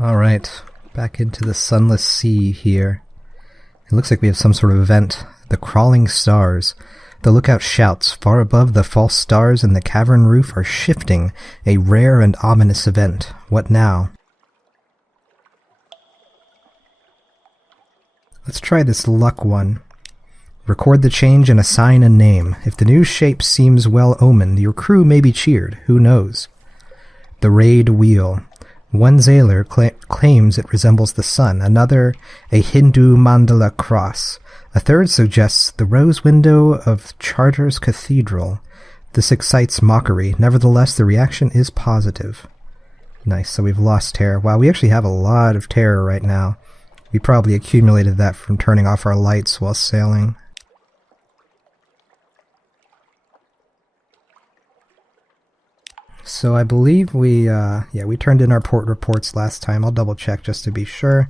Alright, back into the Sunless Sea here. It looks like we have some sort of event. The crawling stars. The lookout shouts, far above the false stars in the cavern roof are shifting, a rare and ominous event. What now? Let's try this luck one. Record the change and assign a name. If the new shape seems well omened, your crew may be cheered. Who knows? The raid wheel. One sailor claims it resembles the sun, another a Hindu mandala cross. A third suggests the rose window of Chartres Cathedral. This excites mockery. Nevertheless, the reaction is positive. Nice, so we've lost terror. Wow, we actually have a lot of terror right now. We probably accumulated that from turning off our lights while sailing. So I believe we turned in our port reports last time. I'll double check just to be sure.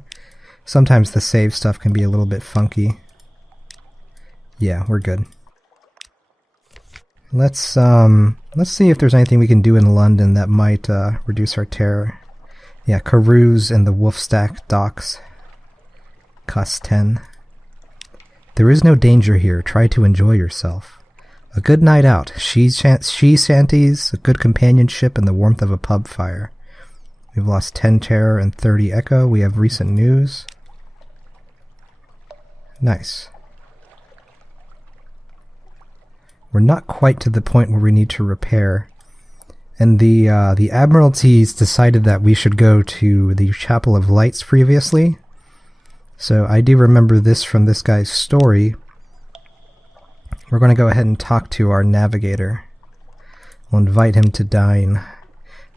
Sometimes the save stuff can be a little bit funky. Yeah, we're good. Let's see if there's anything we can do in London that might reduce our terror. Yeah, Carews and the Wolfstack docks. Cost 10. There is no danger here. Try to enjoy yourself. A good night out, she shanties, a good companionship, and the warmth of a pub fire. We've lost 10 terror and 30 echo. We have recent news. Nice. We're not quite to the point where we need to repair. And the Admiralties decided that we should go to the Chapel of Lights previously. So I do remember this from this guy's story. We're going to go ahead and talk to our navigator. We'll invite him to dine.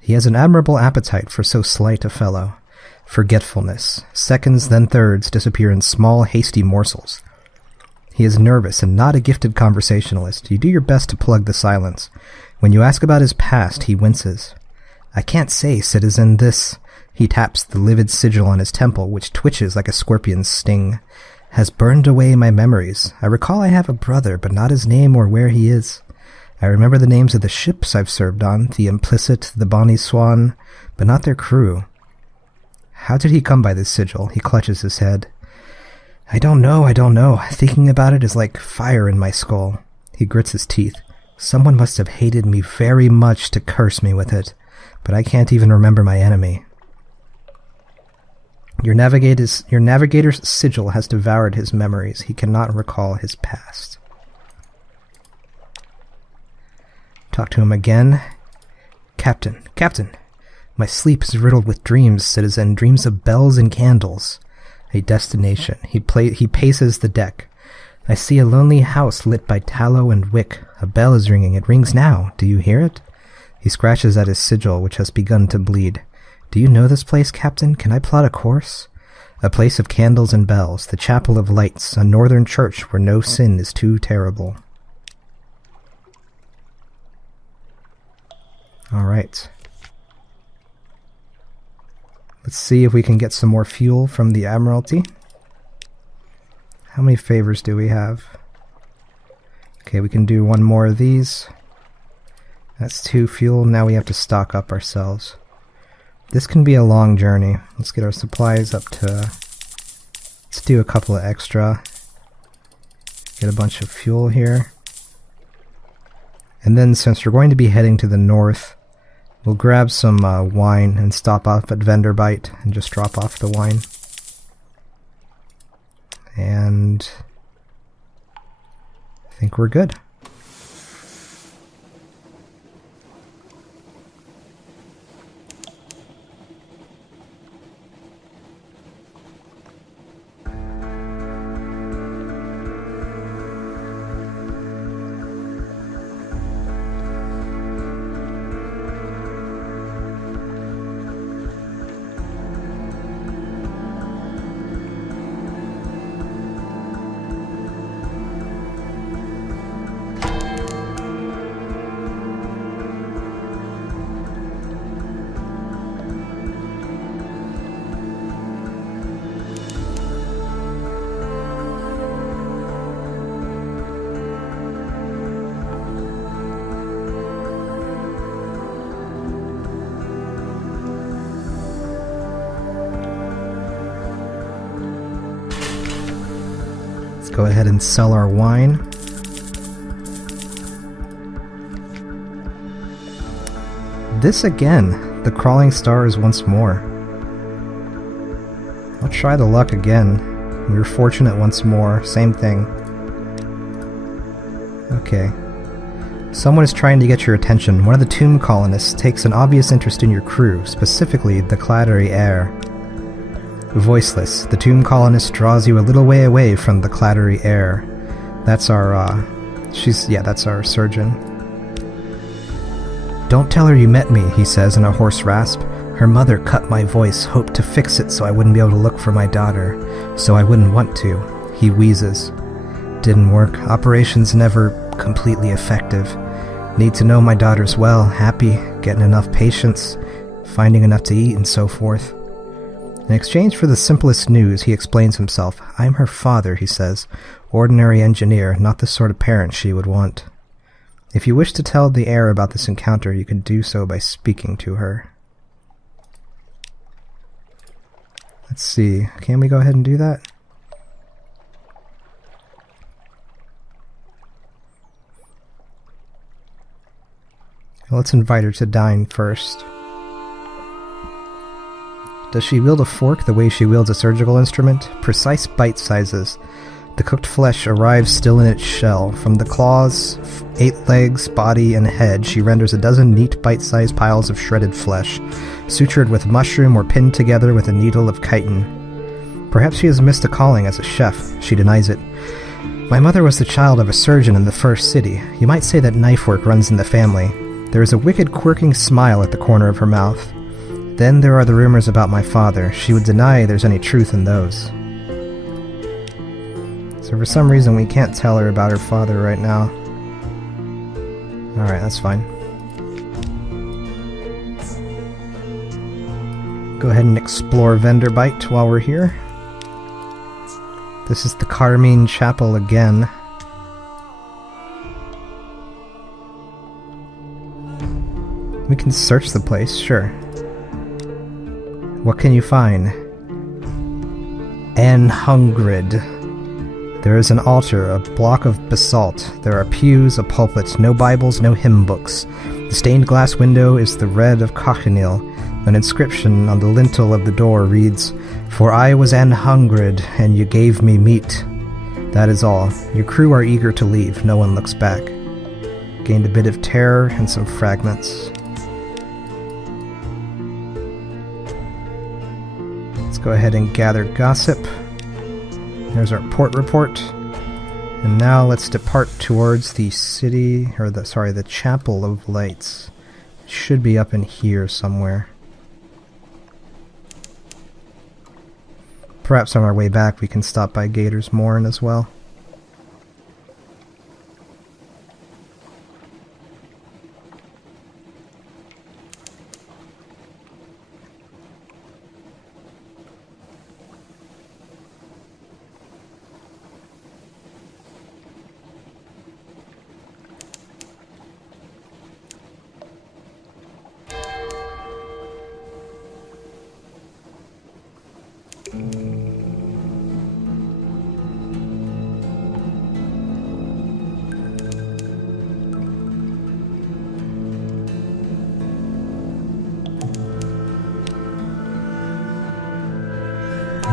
He has an admirable appetite for so slight a fellow. Forgetfulness. Seconds, then thirds, disappear in small, hasty morsels. He is nervous and not a gifted conversationalist. You do your best to plug the silence. When you ask about his past, he winces. I can't say, citizen, this. He taps the livid sigil on his temple, which twitches like a scorpion's sting. Has burned away my memories. I recall I have a brother, but not his name or where he is. I remember the names of the ships I've served on, the Implicit, the Bonnie Swan, but not their crew. How did he come by this sigil? He clutches his head. I don't know. Thinking about it is like fire in my skull. He grits his teeth. Someone must have hated me very much to curse me with it, but I can't even remember my enemy. Your navigator's sigil has devoured his memories. He cannot recall his past. Talk to him again. Captain. My sleep is riddled with dreams, citizen. Dreams of bells and candles. A destination. He paces the deck. I see a lonely house lit by tallow and wick. A bell is ringing. It rings now. Do you hear it? He scratches at his sigil, which has begun to bleed. Do you know this place, Captain? Can I plot a course? A place of candles and bells, the Chapel of Lights, a northern church where no sin is too terrible. Alright. Let's see if we can get some more fuel from the Admiralty. How many favors do we have? Okay, we can do one more of these. That's 2 fuel. Now we have to stock up ourselves. This can be a long journey. Let's get our supplies up to... Let's do a couple of extra. Get a bunch of fuel here. And then since we're going to be heading to the north, we'll grab some wine and stop off at Vendor Bite and just drop off the wine. And I think we're good. go ahead and sell our wine. This again, the crawling stars once more. I'll try the luck again. We were fortunate once more, same thing. Okay. Someone is trying to get your attention. One of the tomb colonists takes an obvious interest in your crew, specifically the Clattery heir. Voiceless, the tomb colonist draws you a little way away from the Clattery heir. That's our, that's our surgeon. Don't tell her you met me, he says in a hoarse rasp. Her mother cut my voice, hoped to fix it so I wouldn't be able to look for my daughter, so I wouldn't want to. He wheezes. Didn't work. Operation's never completely effective. Need to know my daughter's well, happy, getting enough patients, finding enough to eat, and so forth. In exchange for the simplest news, he explains himself. I'm her father, he says. Ordinary engineer, not the sort of parent she would want. If you wish to tell the heir about this encounter, you can do so by speaking to her. Let's see, can we go ahead and do that? Let's invite her to dine first. Does she wield a fork the way she wields a surgical instrument? Precise bite sizes. The cooked flesh arrives still in its shell. From the claws, 8 legs, body, and head, she renders a dozen neat bite-sized piles of shredded flesh, sutured with mushroom or pinned together with a needle of chitin. Perhaps she has missed a calling as a chef. She denies it. My mother was the child of a surgeon in the first city. You might say that knife work runs in the family. There is a wicked, quirking smile at the corner of her mouth. Then there are the rumors about my father. She would deny there's any truth in those. So for some reason we can't tell her about her father right now. Alright, that's fine. Go ahead and explore Vendor Bite while we're here. This is the Carmine Chapel again. We can search the place, sure. What can you find? Anhungrid. There is an altar, a block of basalt. There are pews, a pulpit, no Bibles, no hymn books. The stained glass window is the red of cochineal. An inscription on the lintel of the door reads, For I was Anhungrid, and you gave me meat. That is all. Your crew are eager to leave. No one looks back. Gained a bit of terror and some fragments. Let's go ahead and gather gossip. There's our port report. And now let's depart towards the city, or the Chapel of Lights. It should be up in here somewhere. Perhaps on our way back we can stop by Gator's Mourn as well.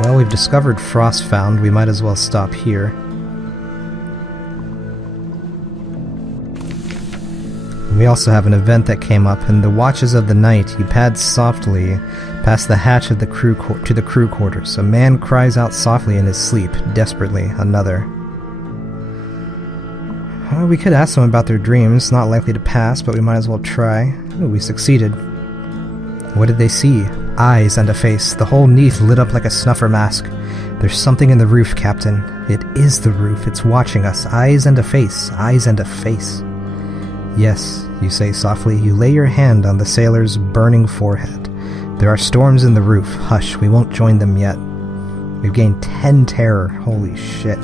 Well, we've discovered Frostfound. We might as well stop here. We also have an event that came up. In the watches of the night, you pad softly past the hatch of the crew to the crew quarters. A man cries out softly in his sleep, desperately. Another. We could ask them about their dreams. Not likely to pass, but we might as well try. Ooh, we succeeded. What did they see? Eyes and a face. The whole Neath lit up like a snuffer mask. There's something in the roof, Captain. It is the roof. It's watching us. Eyes and a face. Eyes and a face. Yes, you say softly. You lay your hand on the sailor's burning forehead. There are storms in the roof. Hush, we won't join them yet. We've gained 10 terror. Holy shit.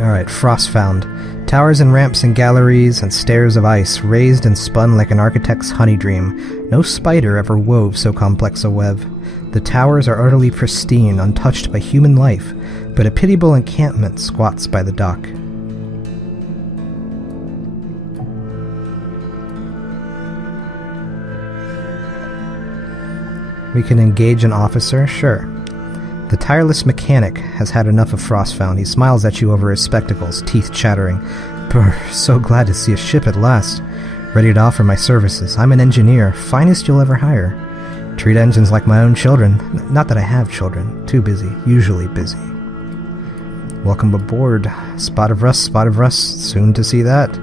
Alright, Frostfound. Towers and ramps and galleries and stairs of ice, raised and spun like an architect's honey dream. No spider ever wove so complex a web. The towers are utterly pristine, untouched by human life, but a pitiable encampment squats by the dock. We can engage an officer? Sure. The tireless mechanic has had enough of Frostfound. He smiles at you over his spectacles, teeth chattering. Brr, so glad to see a ship at last. Ready to offer my services. I'm an engineer, finest you'll ever hire. Treat engines like my own children. Not that I have children. Too busy. Usually busy. Welcome aboard. Spot of rust, spot of rust. Soon to see that.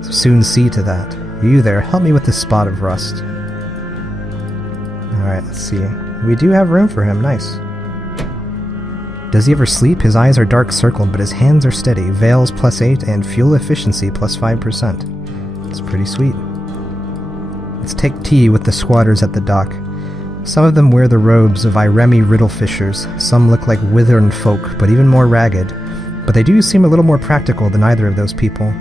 Soon see to that. You there, help me with this spot of rust. Alright, let's see. We do have room for him. Nice. Does he ever sleep? His eyes are dark circled, but his hands are steady. Veils +8 and fuel efficiency +5%. It's pretty sweet. Let's take tea with the squatters at the dock. Some of them wear the robes of Iremi riddle-fishers. Some look like withern folk, but even more ragged. But they do seem a little more practical than either of those people.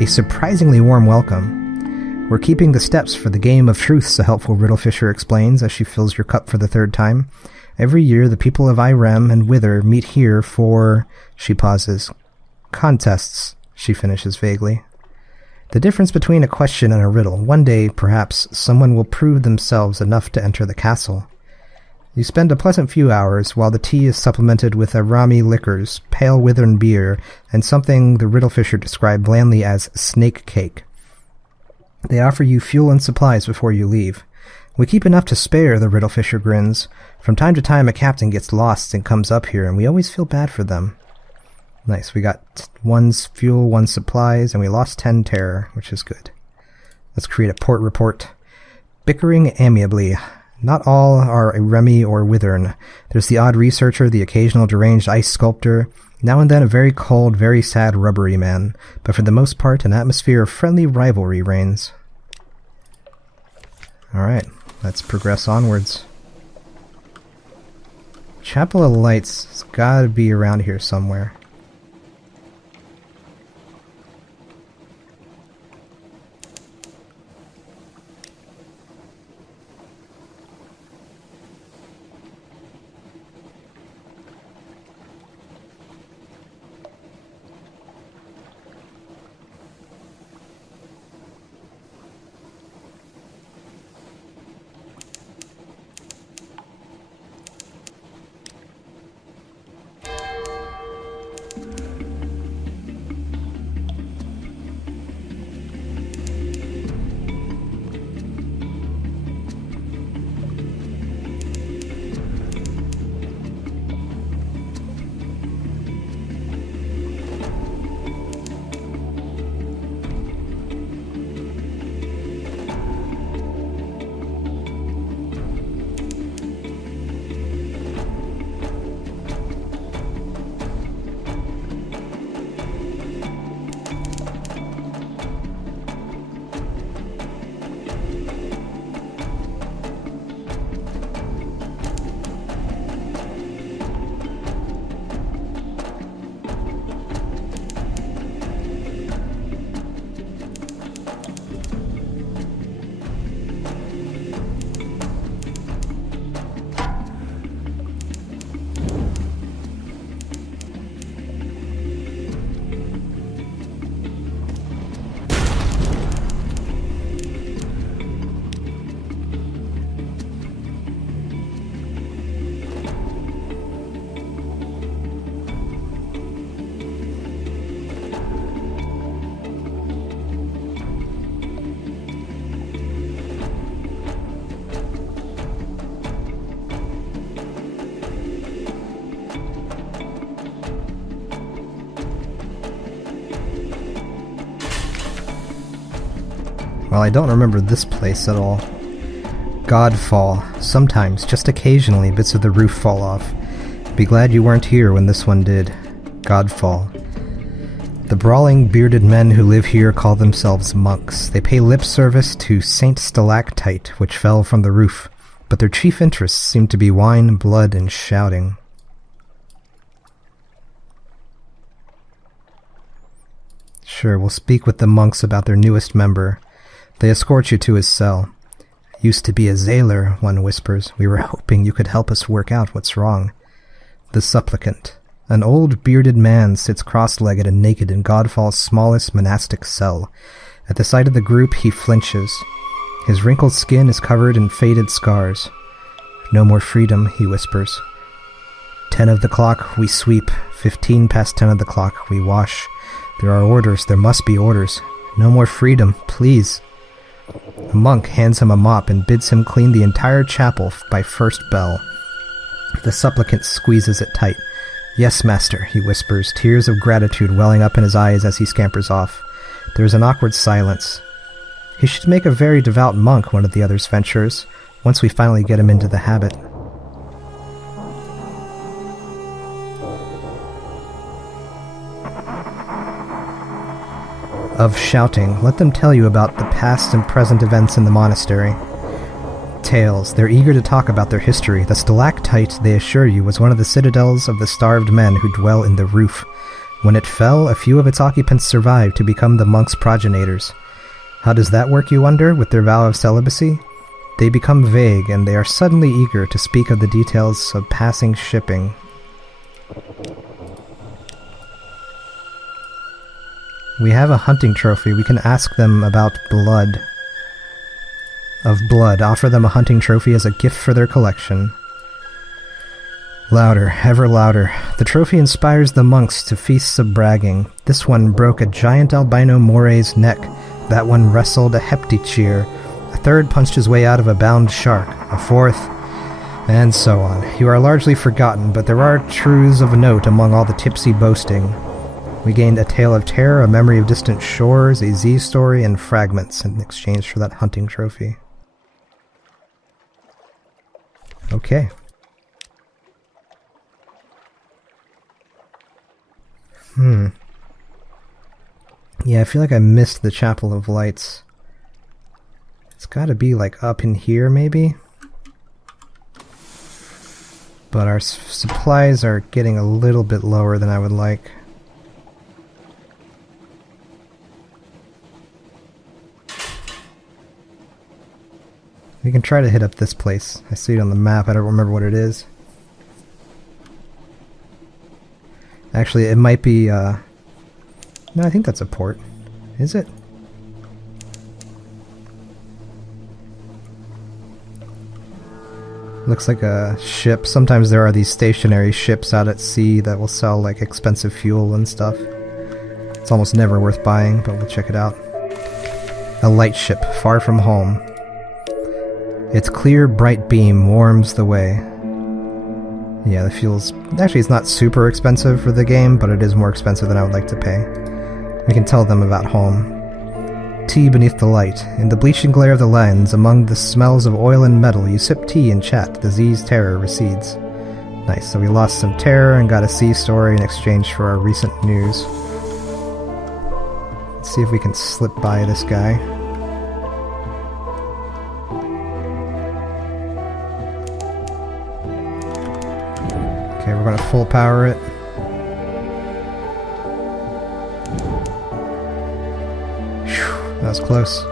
A surprisingly warm welcome. We're keeping the steps for the game of truths, a helpful riddle-fisher explains as she fills your cup for the third time. Every year, the people of Irem and Wither meet here for... She pauses. Contests, she finishes vaguely. The difference between a question and a riddle. One day, perhaps, someone will prove themselves enough to enter the castle. You spend a pleasant few hours, while the tea is supplemented with Arami liquors, pale withern beer, and something the riddle-fisher described blandly as snake cake. They offer you fuel and supplies before you leave. We keep enough to spare, the riddle-fisher grins. From time to time, a captain gets lost and comes up here, and we always feel bad for them. Nice, we got 1's fuel, 1's supplies, and we lost 10 terror, which is good. Let's create a port report. Bickering amiably. Not all are a Remy or Withern. There's the odd researcher, the occasional deranged ice sculptor, now and then a very cold, very sad rubbery man, but for the most part an atmosphere of friendly rivalry reigns. Alright, let's progress onwards. Chapel of Lights has gotta be around here somewhere. Well, I don't remember this place at all. Godfall. Sometimes, just occasionally, bits of the roof fall off. Be glad you weren't here when this one did. Godfall. The brawling, bearded men who live here call themselves monks. They pay lip service to Saint Stalactite, which fell from the roof, but their chief interests seem to be wine, blood, and shouting. Sure, we'll speak with the monks about their newest member. They escort you to his cell. Used to be a sailor, one whispers. We were hoping you could help us work out what's wrong. The supplicant. An old bearded man sits cross-legged and naked in Godfall's smallest monastic cell. At the sight of the group, he flinches. His wrinkled skin is covered in faded scars. No more freedom, he whispers. 10 of the clock, we sweep. 15 past 10 of the clock, we wash. There are orders, there must be orders. No more freedom, please. A monk hands him a mop and bids him clean the entire chapel by first bell. The supplicant squeezes it tight. Yes, master, he whispers, tears of gratitude welling up in his eyes as he scampers off. There is an awkward silence. He should make a very devout monk, one of the others ventures, once we finally get him into the habit. Of shouting, let them tell you about the past and present events in the monastery. Tales, they're eager to talk about their history. The stalactite, they assure you, was one of the citadels of the starved men who dwell in the roof. When it fell, a few of its occupants survived to become the monks' progenitors. How does that work, you wonder, with their vow of celibacy? They become vague, and they are suddenly eager to speak of the details of passing shipping. We have a hunting trophy. We can ask them about blood. Of blood. Offer them a hunting trophy as a gift for their collection. Louder, ever louder. The trophy inspires the monks to feasts of bragging. This one broke a giant albino moray's neck. That one wrestled a hepticheer. A third punched his way out of a bound shark. A fourth, and so on. You are largely forgotten, but there are truths of note among all the tipsy boasting. We gained a tale of terror, a memory of distant shores, a Z story, and fragments in exchange for that hunting trophy. Okay. Yeah, I feel like I missed the Chapel of Lights. It's gotta be, like, up in here, maybe? But our supplies are getting a little bit lower than I would like. We can try to hit up this place. I see it on the map, I don't remember what it is. Actually, it might be, no, I think that's a port. Is it? Looks like a ship. Sometimes there are these stationary ships out at sea that will sell, like, expensive fuel and stuff. It's almost never worth buying, but we'll check it out. A light ship, far from home. Its clear, bright beam warms the way. Yeah, the fuel's... Actually, it's not super expensive for the game, but it is more expensive than I would like to pay. We can tell them about home. Tea beneath the light. In the bleaching glare of the lens, among the smells of oil and metal, you sip tea and chat. The Z's terror recedes. Nice, so we lost some terror and got a sea story in exchange for our recent news. Let's see if we can slip by this guy. Okay, we're going to full power it. Whew, that was close.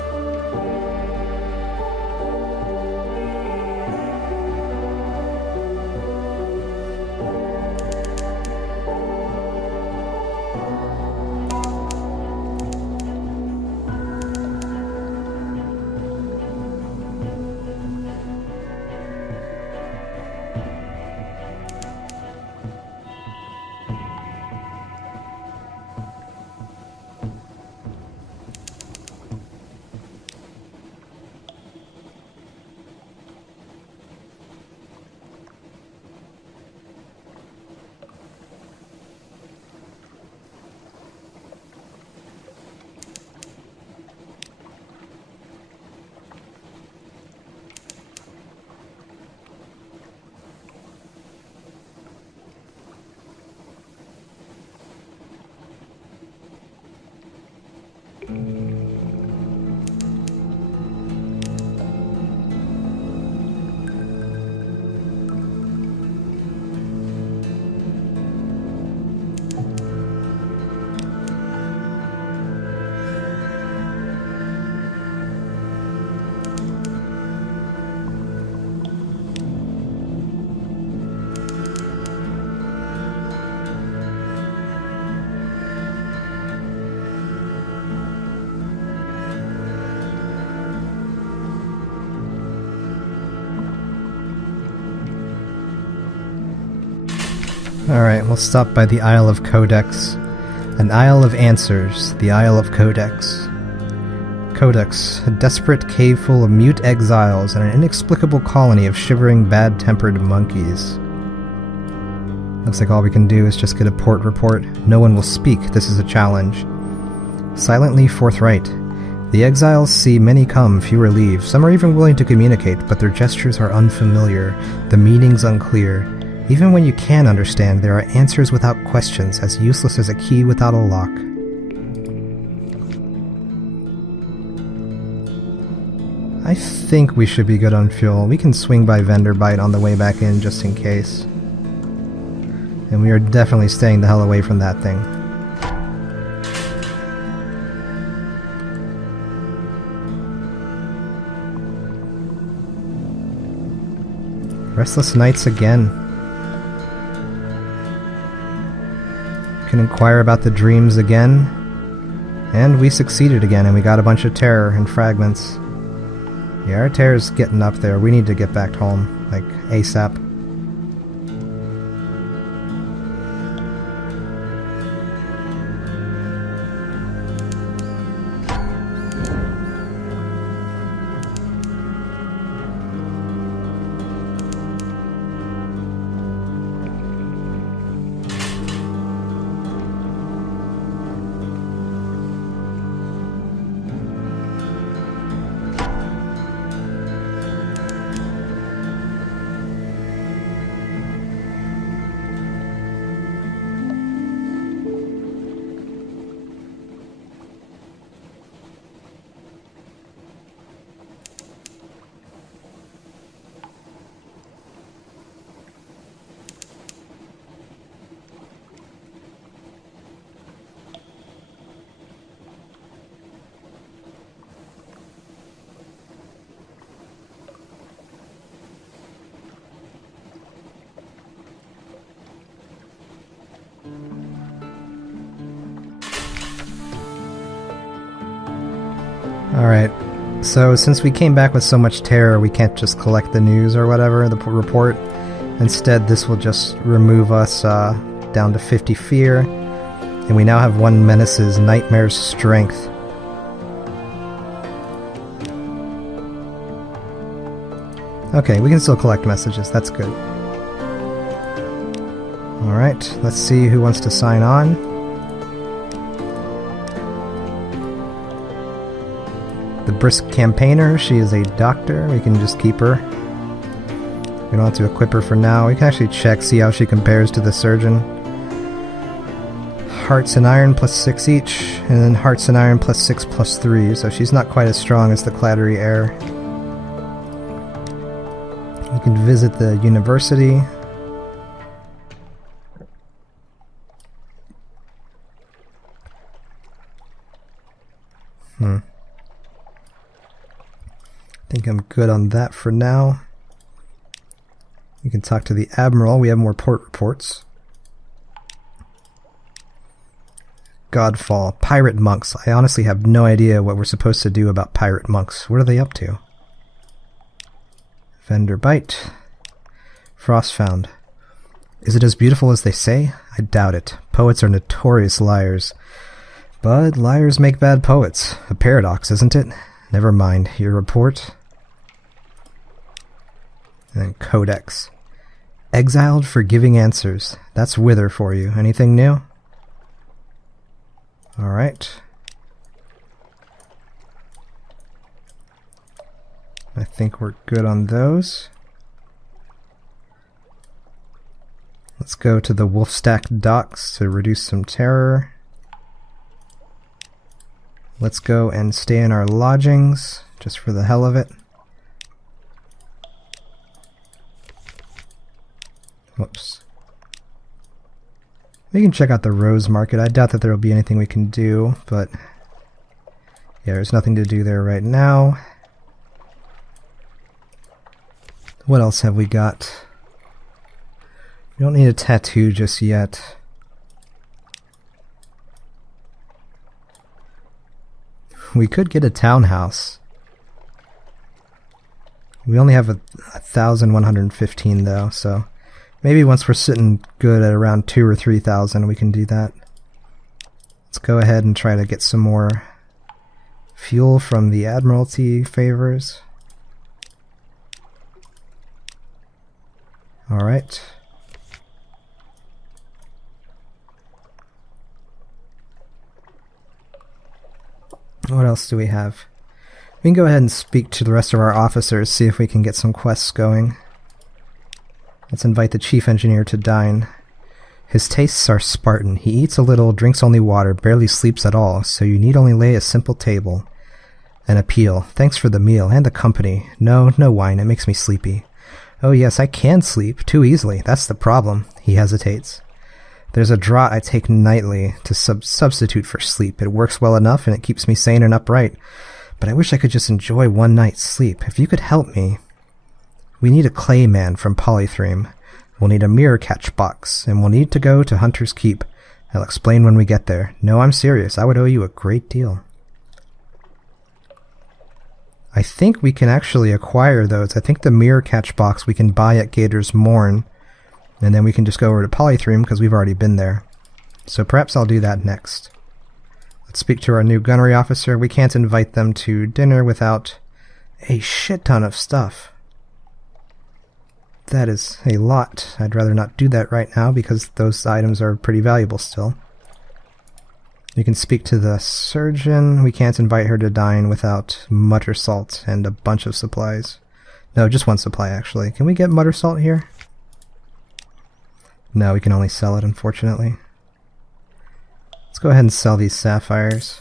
Alright, we'll stop by the Isle of Codex. An Isle of Answers, the Isle of Codex. Codex, a desperate cave full of mute exiles and an inexplicable colony of shivering, bad-tempered monkeys. Looks like all we can do is just get a port report. No one will speak, this is a challenge. Silently forthright. The exiles see many come, fewer leave. Some are even willing to communicate, but their gestures are unfamiliar, the meanings unclear. Even when you can understand, there are answers without questions, as useless as a key without a lock. I think we should be good on fuel. We can swing by Vendor Bite on the way back in, just in case. And we are definitely staying the hell away from that thing. Restless nights again. Can inquire about the dreams again. And we succeeded again, and we got a bunch of terror and fragments. Yeah, our terror's getting up there. We need to get back home, like, ASAP. Alright, so since we came back with so much terror, we can't just collect the news or whatever, the report. Instead, this will just remove us down to 50 fear, and we now have 1 Menace's Nightmare's Strength. Okay, we can still collect messages, that's good. Alright, let's see who wants to sign on. The Brisk Campaigner, she is a doctor, we can just keep her. We don't have to equip her for now. We can actually check, see how she compares to the Surgeon. Hearts and Iron plus 6 each, and then Hearts and Iron plus 6 plus 3, so she's not quite as strong as the Clattery Heir. We can visit the university. I think I'm good on that for now. We can talk to the Admiral. We have more port reports. Godfall. Pirate monks. I honestly have no idea what we're supposed to do about pirate monks. What are they up to? Vendor Bite. Frostfound. Is it as beautiful as they say? I doubt it. Poets are notorious liars. But liars make bad poets. A paradox, isn't it? Never mind. Your report? And then Codex. Exiled for giving answers. That's Wither for you. Anything new? Alright. I think we're good on those. Let's go to the Wolfstack docks to reduce some terror. Let's go and stay in our lodgings, just for the hell of it. Whoops. We can check out the Rose Market. I doubt that there will be anything we can do, but yeah, there's nothing to do there right now. What else have we got? We don't need a tattoo just yet. We could get a townhouse. We only have 1,115 though, so Maybe once we're sitting good at around 2,000 or 3,000 we can do that. Let's go ahead and try to get some more fuel from the Admiralty favors. Alright. What else do we have? We can go ahead and speak to the rest of our officers, see if we can get some quests going. Let's invite the chief engineer to dine. His tastes are Spartan. He eats a little, drinks only water, barely sleeps at all, so you need only lay a simple table. An appeal. Thanks for the meal and the company. No wine, it makes me sleepy. Oh yes, I can sleep, too easily. That's the problem. He hesitates. There's a draught I take nightly to substitute for sleep. It works well enough and it keeps me sane and upright. But I wish I could just enjoy one night's sleep. If you could help me. We need a clay man from Polythreme. We'll need a mirror catch box, and we'll need to go to Hunter's Keep. I'll explain when we get there. No, I'm serious. I would owe you a great deal. I think we can actually acquire those. I think the mirror catch box we can buy at Gator's Morn, and then we can just go over to Polythreme because we've already been there. So perhaps I'll do that next. Let's speak to our new gunnery officer. We can't invite them to dinner without a shit ton of stuff. That is a lot. I'd rather not do that right now because those items are pretty valuable still. You can speak to the surgeon. We can't invite her to dine without mutter salt and a bunch of supplies. No, just one supply actually. Can we get mutter salt here? No, we can only sell it, unfortunately. Let's go ahead and sell these sapphires.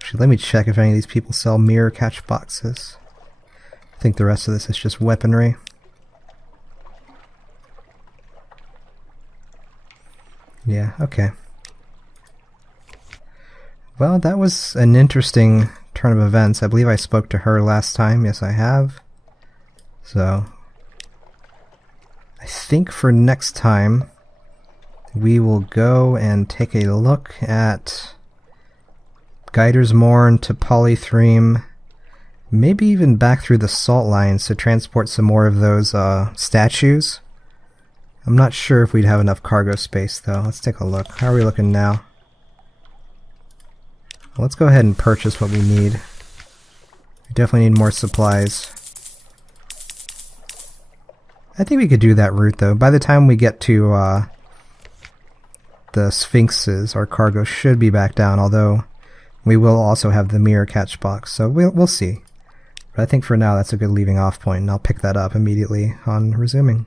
Actually, let me check if any of these people sell mirror catch boxes. I think the rest of this is just weaponry. Yeah, okay. Well, that was an interesting turn of events. I believe I spoke to her last time. Yes, I have. So, I think for next time, we will go and take a look at Gator's Morn to Polythreme, maybe even back through the salt lines to transport some more of those statues. I'm not sure if we'd have enough cargo space though. Let's take a look. How are we looking now? Well, let's go ahead and purchase what we need. We definitely need more supplies. I think we could do that route though. By the time we get to the Sphinxes, our cargo should be back down, although we will also have the mirror catch box, so we'll see. But I think for now that's a good leaving off point, and I'll pick that up immediately on resuming.